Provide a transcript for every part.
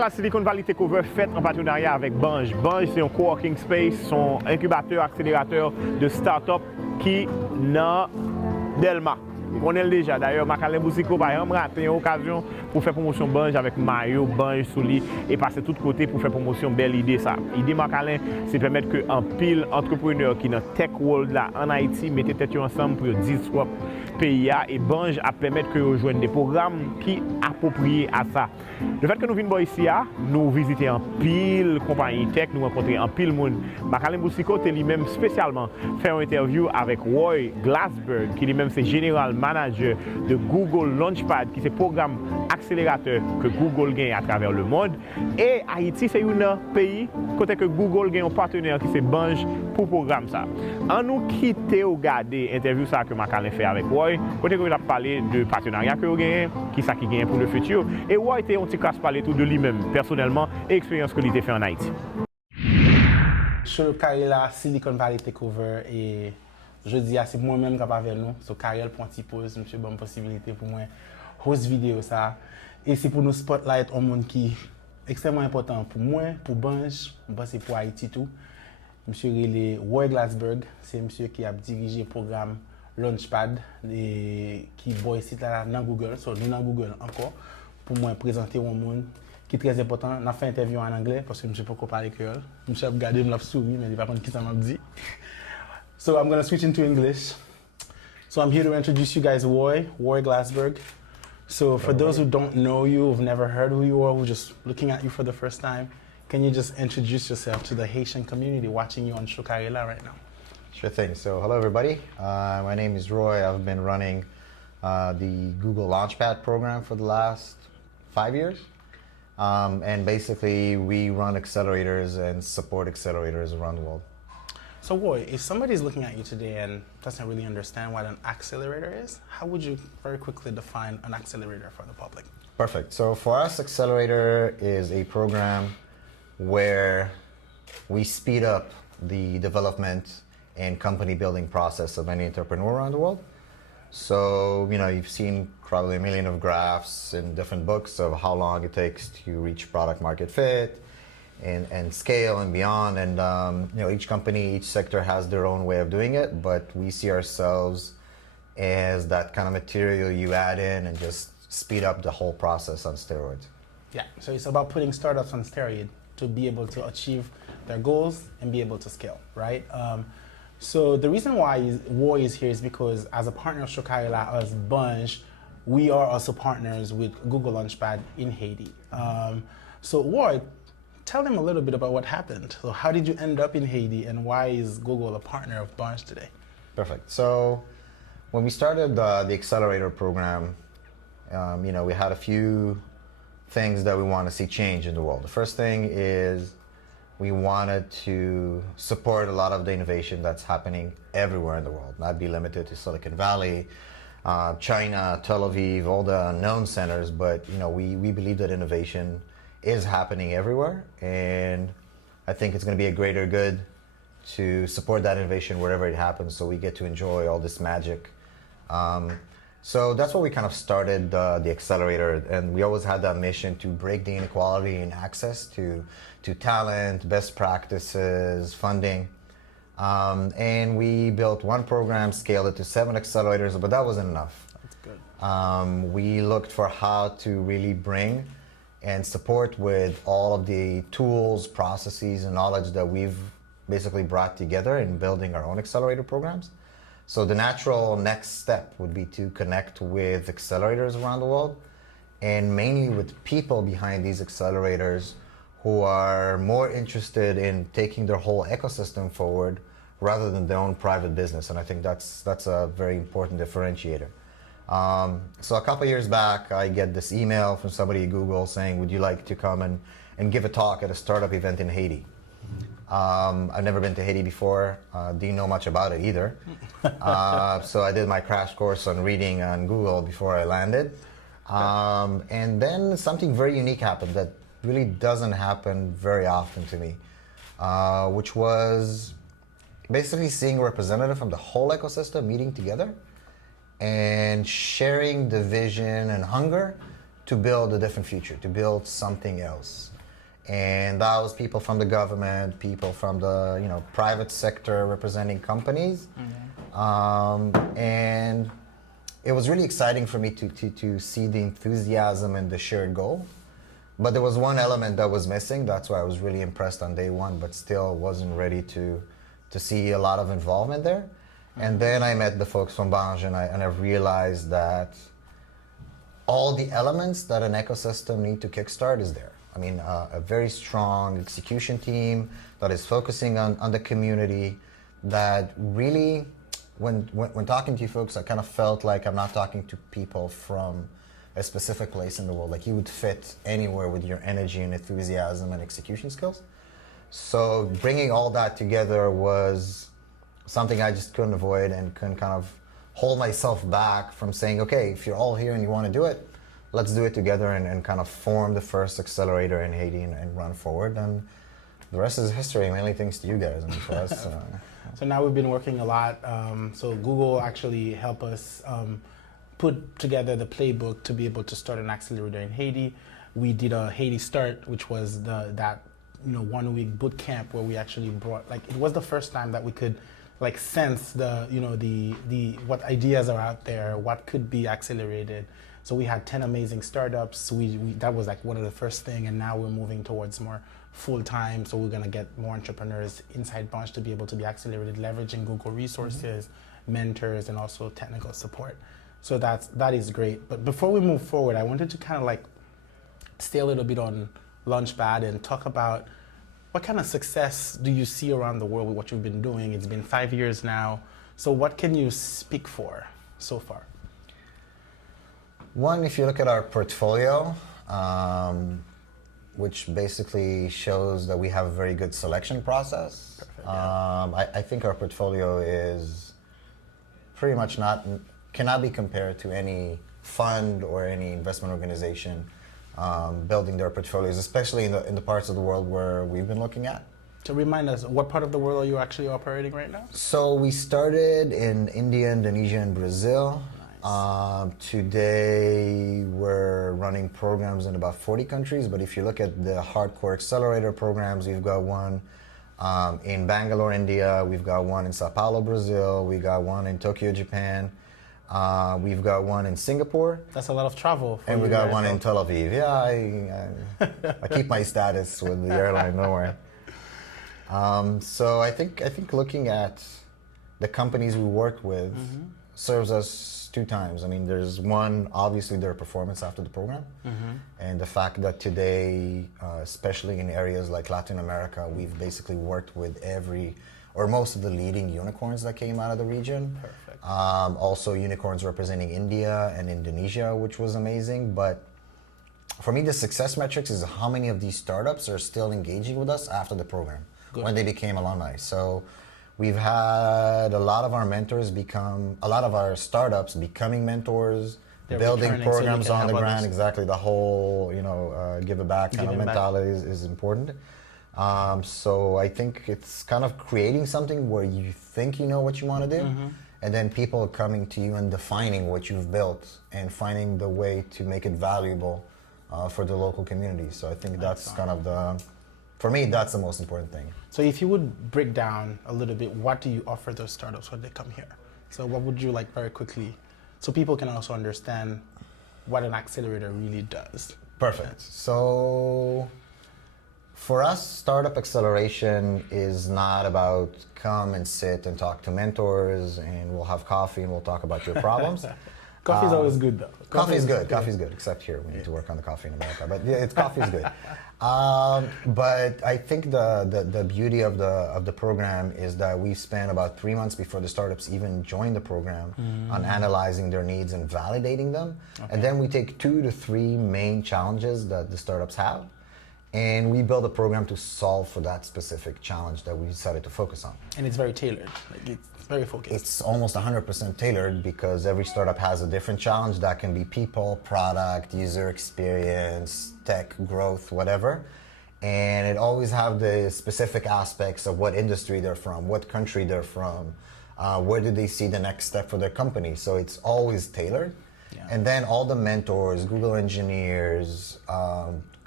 Chokarella Silicon Valley TakeOver fait en partenariat avec Banj. Banj, c'est un coworking space, son incubateur, accélérateur de start-up qui dans Delma. Vous connaissez déjà. D'ailleurs, Marc Alain Boucicault, par exemple, a raté une occasion pour faire promotion Banj avec Mario, Banj, Souli et passer tout côté pour faire promotion. Belle idée ça. L'idée Marc Alain, c'est permettre qu'un pile entrepreneur qui est dans tech world là en Haïti mettez tête ensemble pour disrupt pays et Banj a permettre que vous joignent des programmes qui appropriés à ça. Le fait que nous venons ici, nous visiter un pile compagnie tech, nous rencontrer un pile monde. Marc Alain Boucicault lui-même spécialement fait une interview avec Roy Glasberg, qui lui-même c'est général manager de Google Launchpad, qui est un programme accélérateur que Google gagne à travers le monde. Et Haïti, c'est un pays côté que Google gagne un partenaire qui c'est Banj pour le programme ça. En nous quitter ou garder l'interview ça que Marc Alain fait avec Roy, côté que vous avez parlé de partenariat que vous gagnez, qui ça qui gagne pour le futur. Et Roy était un petit casse parler tout de lui-même personnellement et expérience que il a fait en Haïti. Chokarella Silicon Valley TakeOver et je dis c'est moi-même qui avec nous. So Carel pour un petit pause, monsieur bonne possibilité pour moi host vidéo ça. Et c'est pour nous spotlight un monde qui est extrêmement important pour moi, pour Banj, c'est pour Haïti tout. Monsieur Roy Glasberg, c'est monsieur qui a dirigé le programme Launchpad et qui boit ici là dans Google, so nous dans Google encore pour moi présenter un monde qui est très important. On a fait une interview en anglais parce que je ne sais pas parler créole. Je suis regardé, je me souris, mais je ne sais pas qui ça m'a dit. So I'm going to switch into English. So I'm here to introduce you guys Roy Glasberg. So for those who don't know you, who've never heard who you are, who's just looking at you for the first time, can you just introduce yourself to the Haitian community watching you on Chokarella right now? Sure thing. So hello everybody. My name is Roy. I've been running the Google Launchpad program for the last 5 years. And basically we run accelerators and support accelerators around the world. So Roy, if somebody's looking at you today and doesn't really understand what an accelerator is, how would you very quickly define an accelerator for the public? Perfect. So for us, accelerator is a program where we speed up the development and company building process of any entrepreneur around the world. So, you've seen probably a million of graphs in different books of how long it takes to reach product market fit and scale and beyond. And, each company, each sector has their own way of doing it, but we see ourselves as that kind of material you add in and just speed up the whole process on steroids. Yeah, so it's about putting startups on steroid to be able to achieve their goals and be able to scale, right? So the reason why Roy is here is because as a partner of Chokarella, as Banj, we are also partners with Google Launchpad in Haiti. So Roy, tell them a little bit about what happened. So how did you end up in Haiti and why is Google a partner of Banj today? Perfect. So when we started the accelerator program, we had a few things that we want to see change in the world. The first thing is we wanted to support a lot of the innovation that's happening everywhere in the world, not be limited to Silicon Valley, China, Tel Aviv, all the known centers, but we believe that innovation is happening everywhere, and I think it's going to be a greater good to support that innovation wherever it happens so we get to enjoy all this magic. So that's why we kind of started the accelerator, and we always had that mission to break the inequality in access to talent, best practices, funding. And we built one program, scaled it to 7 accelerators, but that wasn't enough. That's good. We looked for how to really bring and support with all of the tools, processes, and knowledge that we've basically brought together in building our own accelerator programs. So the natural next step would be to connect with accelerators around the world, and mainly with people behind these accelerators who are more interested in taking their whole ecosystem forward rather than their own private business. And I think that's a very important differentiator. So a couple years back, I get this email from somebody at Google saying, would you like to come and give a talk at a startup event in Haiti? I've never been to Haiti before, didn't know much about it either. So I did my crash course on reading on Google before I landed. And then something very unique happened that really doesn't happen very often to me, which was basically seeing a representative from the whole ecosystem meeting together and sharing the vision and hunger to build a different future, to build something else. And that was people from the government, people from the private sector representing companies. And it was really exciting for me to see the enthusiasm and the shared goal. But there was one element that was missing. That's why I was really impressed on day one, but still wasn't ready to see a lot of involvement there. And then I met the folks from Banj, and I realized that all the elements that an ecosystem need to kickstart is there. I mean, a very strong execution team that is focusing on the community, that really, when talking to you folks, I kind of felt like I'm not talking to people from a specific place in the world. Like, you would fit anywhere with your energy and enthusiasm and execution skills. So bringing all that together was something I just couldn't avoid, and couldn't kind of hold myself back from saying, okay, if you're all here and you want to do it, let's do it together, and kind of form the first accelerator in Haiti and run forward. And the rest is history, mainly thanks to you guys and for us. So now we've been working a lot. So Google actually helped us put together the playbook to be able to start an accelerator in Haiti. We did a Haiti Start, which was that 1 week boot camp where we actually brought, like, it was the first time that we could like sense the what ideas are out there, what could be accelerated. So we had 10 amazing startups. We that was like one of the first thing, and now we're moving towards more full time. So we're gonna get more entrepreneurs inside Banj to be able to be accelerated, leveraging Google resources, mentors, and also technical support. So that is great. But before we move forward, I wanted to kind of like stay a little bit on Launchpad and talk about what kind of success do you see around the world with what you've been doing? It's been 5 years now. So what can you speak for so far? One, if you look at our portfolio, which basically shows that we have a very good selection process. Perfect, yeah. I think our portfolio is pretty much cannot be compared to any fund or any investment organization building their portfolios, especially in the parts of the world where we've been looking at. So remind us, what part of the world are you actually operating right now? So we started in India, Indonesia, and Brazil. Nice. Today we're running programs in about 40 countries, but if you look at the hardcore accelerator programs, we've got one in Bangalore, India, we've got one in Sao Paulo, Brazil, we got one in Tokyo, Japan, we've got one in Singapore. That's a lot of travel. And we got one in Tel Aviv. Yeah, I keep my status with the airline, don't worry. So I think looking at the companies we work with serves us two times. I mean, there's one, obviously their performance after the program, and the fact that today, especially in areas like Latin America, we've basically worked with every or most of the leading unicorns that came out of the region. Perfect. Also unicorns representing India and Indonesia, which was amazing. But for me, the success metrics is how many of these startups are still engaging with us after the program. Good. When they became alumni. So we've had a lot of our startups becoming mentors, they're building programs on the ground. Exactly, the whole give it back kind of mentality is important. So I think it's kind of creating something where you think you know what you want to do, and then people coming to you and defining what you've built and finding the way to make it valuable for the local community. So I think that's kind of for me, that's the most important thing. So if you would break down a little bit, what do you offer those startups when they come here? So what would you like very quickly, so people can also understand what an accelerator really does? Perfect. So for us, startup acceleration is not about come and sit and talk to mentors and we'll have coffee and we'll talk about your problems. Coffee's always good though. Coffee's good. Coffee's good, except here we need to work on the coffee in America. But yeah, coffee's good. But I think the beauty of the program is that we spent about 3 months before the startups even join the program on analyzing their needs and validating them. Okay. And then we take 2 to 3 main challenges that the startups have, and we build a program to solve for that specific challenge that we decided to focus on. And it's very tailored. Like it's very focused. It's almost 100% tailored because every startup has a different challenge that can be people, product, user experience, tech, growth, whatever. And it always have the specific aspects of what industry they're from, what country they're from, where do they see the next step for their company. So it's always tailored. Yeah. And then all the mentors, Google engineers,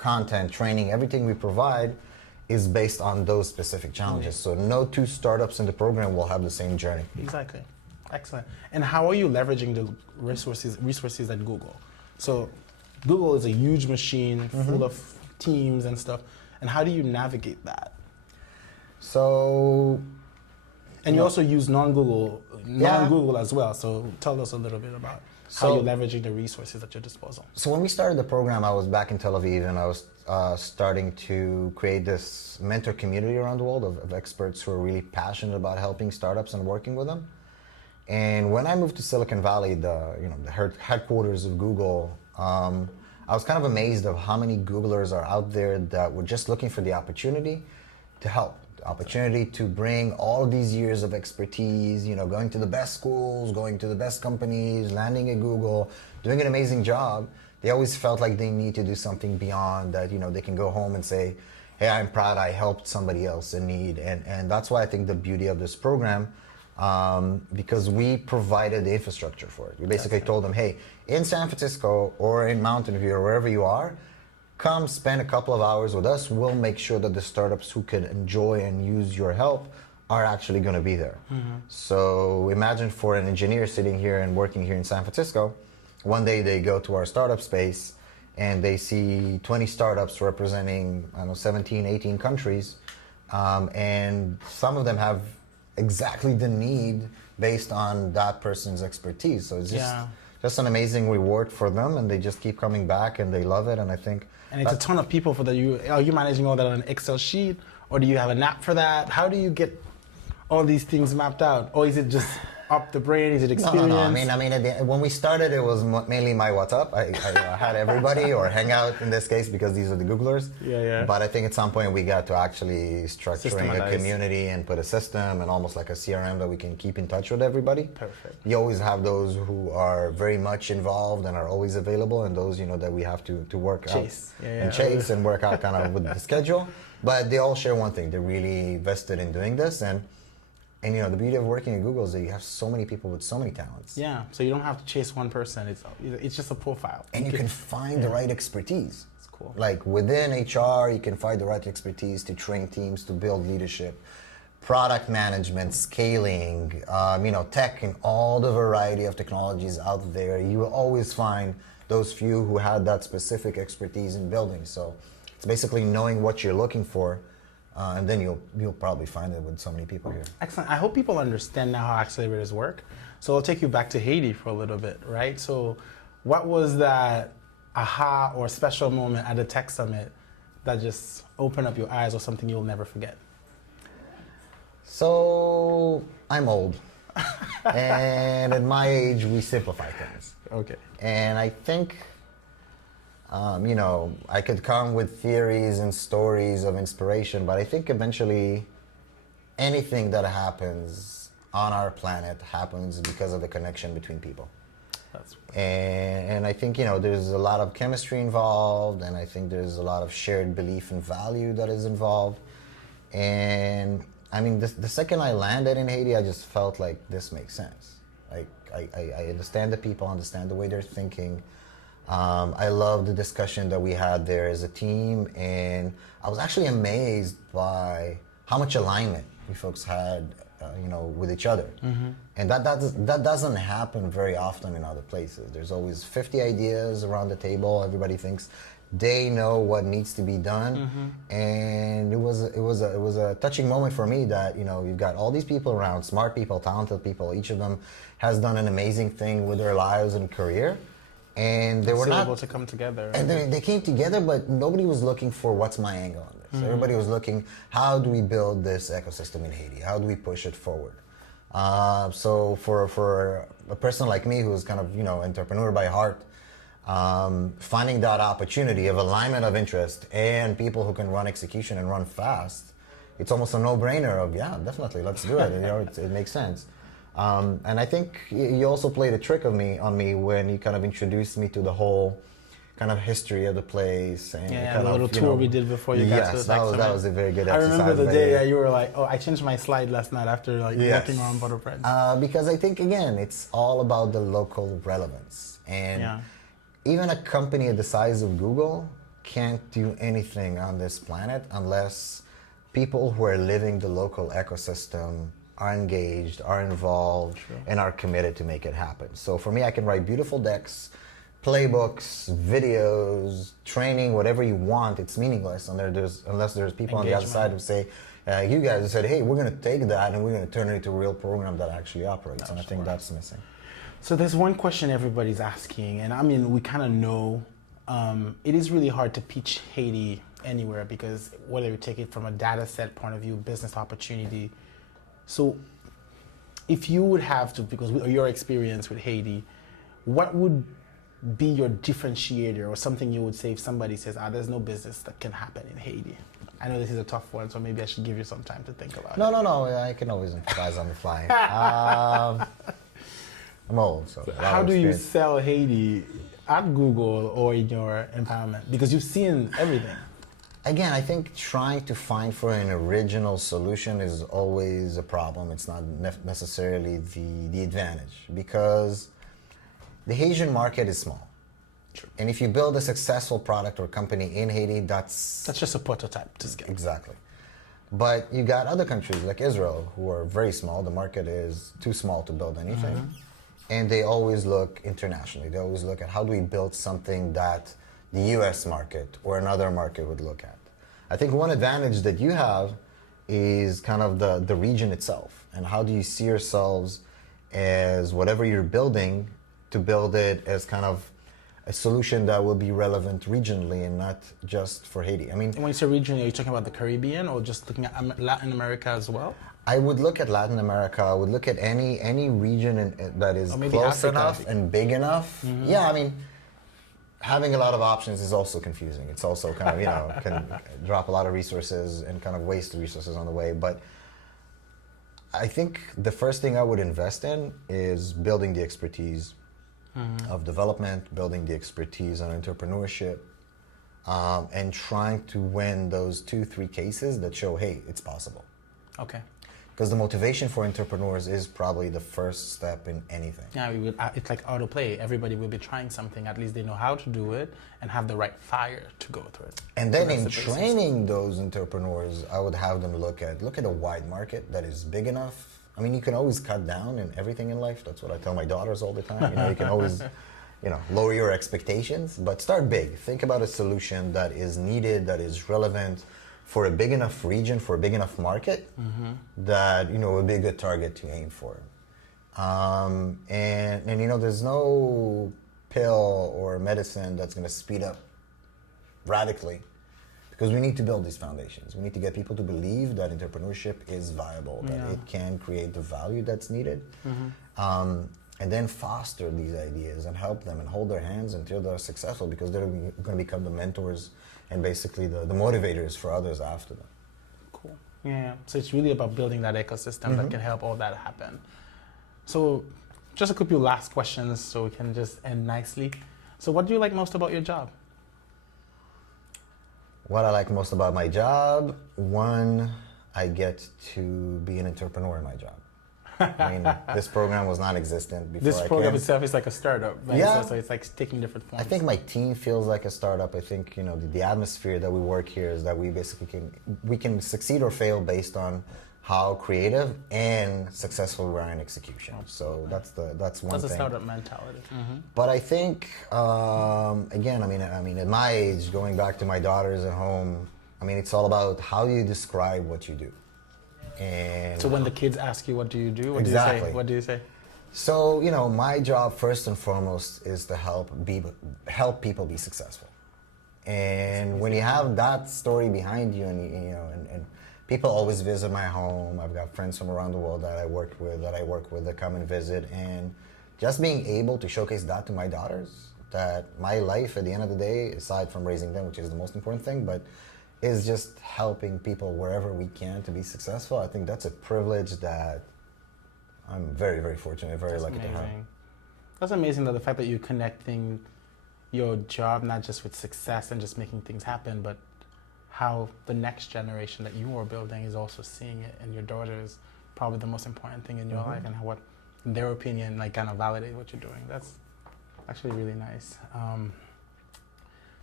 content, training, everything we provide is based on those specific challenges. So no two startups in the program will have the same journey. Exactly. Excellent. And how are you leveraging the resources at Google? So Google is a huge machine full of teams and stuff. And how do you navigate that? So, and you also use non-Google as well. So tell us a little bit about how you're leveraging the resources at your disposal. So when we started the program, I was back in Tel Aviv, and I was starting to create this mentor community around the world of experts who are really passionate about helping startups and working with them. And when I moved to Silicon Valley, the headquarters of Google, I was kind of amazed of how many Googlers are out there that were just looking for the opportunity to help, the opportunity to bring all these years of expertise, going to the best schools, going to the best companies, landing at Google, doing an amazing job. They always felt like they need to do something beyond that, they can go home and say, hey, I'm proud I helped somebody else in need. And that's why I think the beauty of this program, because we provided the infrastructure for it. We basically told them, hey, in San Francisco or in Mountain View or wherever you are, come spend a couple of hours with us. We'll make sure that the startups who can enjoy and use your help are actually going to be there. So imagine for an engineer sitting here and working here in San Francisco, one day they go to our startup space and they see 20 startups representing, 17, 18 countries, and some of them have exactly the need based on that person's expertise. So it's just an amazing reward for them, and they just keep coming back and they love it. And I think it's a ton of people for that. Are you managing all that on an Excel sheet, or do you have an app for that? How do you get all these things mapped out, or is it just up the brain? Is it experience? No. I mean, when we started, it was mainly my WhatsApp. I had everybody, or Hangout in this case, because these are the Googlers. Yeah. But I think at some point we got to actually structuring a community and put a system and almost like a CRM that we can keep in touch with everybody. Perfect. You always have those who are very much involved and are always available, and those that we have to work chase. out chase and work out kind of with the schedule. But they all share one thing: they're really vested in doing this. And the beauty of working at Google is that you have so many people with so many talents. Yeah, so you don't have to chase one person. It's just a profile. And you can find the right expertise. It's cool. Like within HR, you can find the right expertise to train teams, to build leadership, product management, scaling, tech, and all the variety of technologies out there. You will always find those few who had that specific expertise in building. So it's basically knowing what you're looking for. And then you'll probably find it with so many people here. Excellent. I hope people understand now how accelerators work. So I'll take you back to Haiti for a little bit, right? So what was that aha or special moment at the tech summit that just opened up your eyes, or something you'll never forget? So I'm old. And at my age, we simplify things. Okay. And I think I could come with theories and stories of inspiration, but I think eventually anything that happens on our planet happens because of the connection between people. And I think, there's a lot of chemistry involved, and I think there's a lot of shared belief and value that is involved. And I mean, the second I landed in Haiti, I just felt like this makes sense. Like, I understand the people, understand the way they're thinking. I love the discussion that we had there as a team, and I was actually amazed by how much alignment we folks had, with each other. And that doesn't happen very often in other places. There's always 50 ideas around the table. Everybody thinks they know what needs to be done, and it was a touching moment for me that you've got all these people around, smart people, talented people. Each of them has done an amazing thing with their lives and career. And they were not able to come together. And they came together, but nobody was looking for what's my angle on this. Everybody was looking, how do we build this ecosystem in Haiti? How do we push it forward? So for a person like me, who's kind of entrepreneur by heart, finding that opportunity of alignment of interest and people who can run execution and run fast, it's almost a no-brainer of definitely, let's do it. It makes sense. And I think you also played a trick on me when you kind of introduced me to the whole kind of history of the place. And the little tour we did before you got to the that was a very good exercise. I remember the day that you were like, oh, I changed my slide last night after walking around Port-au-Prince. Because I think, again, it's all about the local relevance. And even a company the size of Google can't do anything on this planet unless people who are living the local ecosystem are engaged, are involved, and are committed to make it happen. So for me, I can write beautiful decks, playbooks, videos, training, whatever you want. It's meaningless unless there's people on the other side who say, you guys have said, hey, we're going to take that and we're going to turn it into a real program that actually operates. And I think that's missing. So there's one question everybody's asking, and I mean, we kind of know it is really hard to pitch Haiti anywhere because whether you take it from a data set point of view, business opportunity. So if you would have to, because of your experience with Haiti, what would be your differentiator or something you would say if somebody says, there's no business that can happen in Haiti? I know this is a tough one, so maybe I should give you some time to think about it. No, I can always improvise on the fly. I'm old, so. How do you sell Haiti at Google or in your environment? Because you've seen everything. Again, I think trying to find for an original solution is always a problem. It's not necessarily the advantage because the Haitian market is small. True. And if you build a successful product or company in Haiti, that's just a prototype to scale. Exactly. But you got other countries like Israel who are very small. The market is too small to build anything. Mm-hmm. And they always look internationally. They always look at how do we build something that the US market or another market would look at. I think one advantage that you have is kind of the region itself. And how do you see yourselves as whatever you're building to build it as kind of a solution that will be relevant regionally and not just for Haiti. I mean, when you say regionally, are you talking about the Caribbean or just looking at Latin America as well? I would look at Latin America. I would look at any region that is close enough and big enough. Mm-hmm. Yeah, I mean, having a lot of options is also confusing. It's also kind of, can drop a lot of resources and kind of waste resources on the way. But I think the first thing I would invest in is building the expertise of development, building the expertise on entrepreneurship, and trying to win those 2-3 cases that show, hey, it's possible. Okay. Because the motivation for entrepreneurs is probably the first step in anything. Yeah, it's like autoplay. Everybody will be trying something. At least they know how to do it and have the right fire to go through it. And then in training those entrepreneurs, I would have them look at a wide market that is big enough. I mean, you can always cut down in everything in life. That's what I tell my daughters all the time. You can always, lower your expectations, but start big. Think about a solution that is needed, that is relevant for a big enough region, for a big enough market, that, would be a good target to aim for. And there's no pill or medicine that's going to speed up radically. Because we need to build these foundations. We need to get people to believe that entrepreneurship is viable, that it can create the value that's needed, and then foster these ideas and help them and hold their hands until they're successful, because they're going to become the mentors and basically the motivators for others after them. Cool. Yeah. So it's really about building that ecosystem that can help all that happen. So just a couple last questions so we can just end nicely. So what do you like most about your job? What I like most about my job, one, I get to be an entrepreneur in my job. I mean, this program was non-existent before This program itself is like a startup, right? Yeah. So it's like taking different forms. I think my team feels like a startup. I think, the atmosphere that we work here is that we basically can succeed or fail based on how creative and successful we are in execution. So that's one thing. That's a startup mentality. Mm-hmm. But I think, again, I mean, at my age, going back to my daughters at home, I mean, it's all about how you describe what you do. And so when the kids ask you, what do you do? What exactly. do you say? What do you say? So, my job first and foremost is to help people be successful. And when you have that story behind you, and people always visit my home. I've got friends from around the world that I work with that come and visit. And just being able to showcase that to my daughters, that my life at the end of the day, aside from raising them, which is the most important thing, but is just helping people wherever we can to be successful. I think that's a privilege that I'm very, very fortunate, very lucky to have. That's amazing, though, the fact that you're connecting your job not just with success and just making things happen, but how the next generation that you are building is also seeing it, and your daughter is probably the most important thing in your life, and what, in their opinion, like kind of validate what you're doing. That's actually really nice.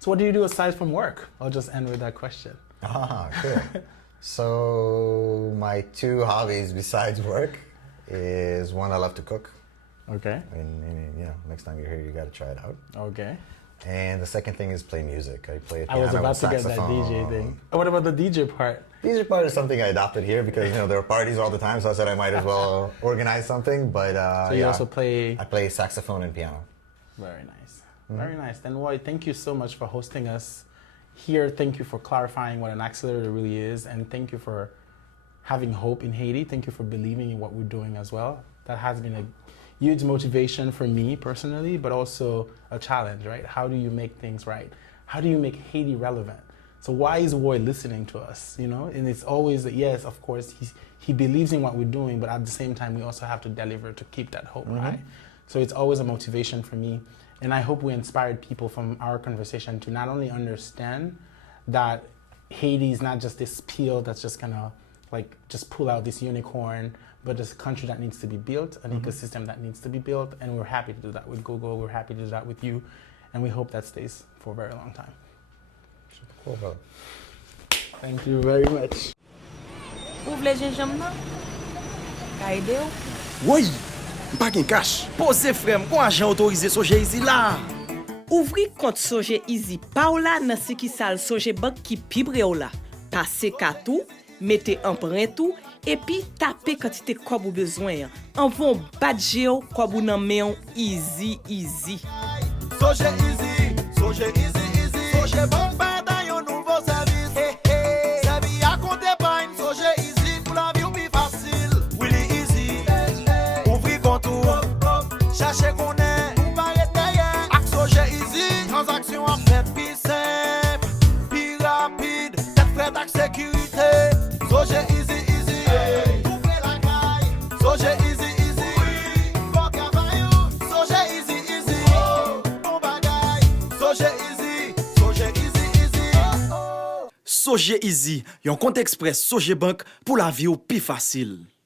So what do you do aside from work? I'll just end with that question. Good. So my two hobbies besides work is one, I love to cook. Okay. And you know, next time you're here, you got to try it out. Okay. And the second thing is play music. I play I piano was about and to get that saxophone. DJ thing. What about the DJ part? DJ part is something I adopted here because you know there are parties all the time, so I said I might as well organize something. But So you also play. I play saxophone and piano. Very nice. Very nice. Then Roy, thank you so much for hosting us here. Thank you for clarifying what an accelerator really is, and thank you for having hope in Haiti. Thank you for believing in what we're doing as well. That has been a huge motivation for me personally, but also a challenge, right? How do you make things right? How do you make Haiti relevant? So why is Roy listening to us, you know? And it's always, yes, of course, he believes in what we're doing, but at the same time, we also have to deliver to keep that hope, right? So it's always a motivation for me. And I hope we inspired people from our conversation to not only understand that Haiti is not just this peel that's just gonna like just pull out this unicorn, but it's a country that needs to be built, an ecosystem that needs to be built, and we're happy to do that with Google, we're happy to do that with you, and we hope that stays for a very long time. Cool, brother. Thank you very much. Ouvre les gingembre nan? Ka ede ou? Oui, pas gen cash. Pose frère, kon agent autorisé soje ici là. Ouvri kont Soje Easy pa ou la nan Sikisal Soje Bank ki pi bre ou la. Pase katou, mette emprunt ou, epi tape quantité kob ou besoin. Envon badge ou kob ou nan men easy. Soje easy, Soje easy. Soje Bank pa da yon nouveau service. Servi à compte épargne, Soje easy pour la vie ou pi facile. Really easy. Ouvri compte ou, chercher qu'on est, ou pas rester ak Soje easy. Transaction en fait pi simple, pi rapide, tête prête ak sécurité. Soje easy. Ouvrez la caille, Soje easy. Bon travail, Soje easy. Bon bagaille, Soje easy. Soje Easy, yon compte express Soje Bank pour la vie ou pi facile.